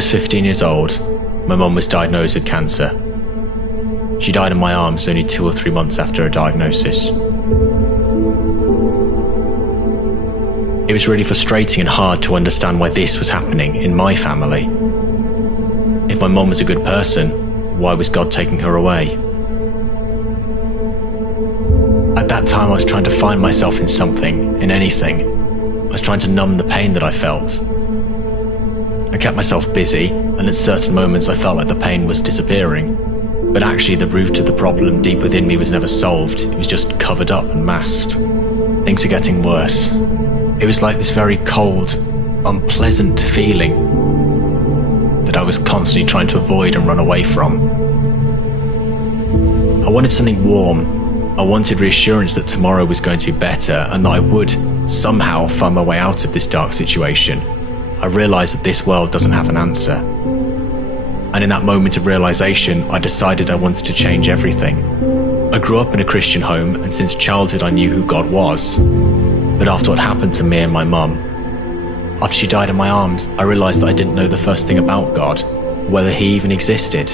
was 15 years old, my mum was diagnosed with cancer. She died in my arms only 2 or 3 months after her diagnosis. It was really frustrating and hard to understand why this was happening in my family. If my mum was a good person, why was God taking her away? At that time, I was trying to find myself in something, in anything. I was trying to numb the pain that I felt. I kept myself busy, and at certain moments I felt like the pain was disappearing. But actually the root of the problem deep within me was never solved. It was just covered up and masked. Things were getting worse. It was like this very cold, unpleasant feeling that I was constantly trying to avoid and run away from. I wanted something warm. I wanted reassurance that tomorrow was going to be better and that I would somehow find my way out of this dark situation. I realized that this world doesn't have an answer. And in that moment of realization, I decided I wanted to change everything. I grew up in a Christian home, and since childhood I knew who God was. But after what happened to me and my mum, after she died in my arms, I realized that I didn't know the first thing about God, whether he even existed.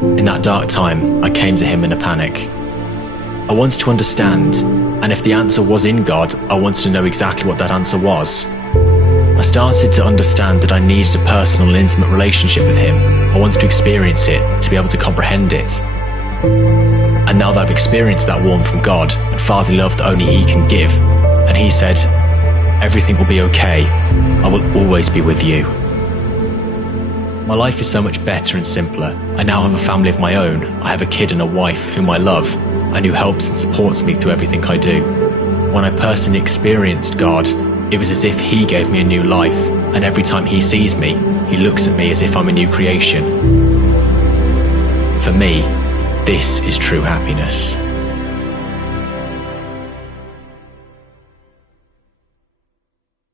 In that dark time, I came to him in a panic. I wanted to understand, and if the answer was in God, I wanted to know exactly what that answer was. I started to understand that I needed a personal and intimate relationship with him. I wanted to experience it, to be able to comprehend it. And now that I've experienced that warmth from God and fatherly love that only he can give, and he said, "Everything will be okay. I will always be with you." My life is so much better and simpler. I now have a family of my own. I have a kid and a wife whom I love, and who helps and supports me through everything I do. When I personally experienced God, it was as if he gave me a new life, and every time he sees me, he looks at me as if I'm a new creation. For me, this is true happiness.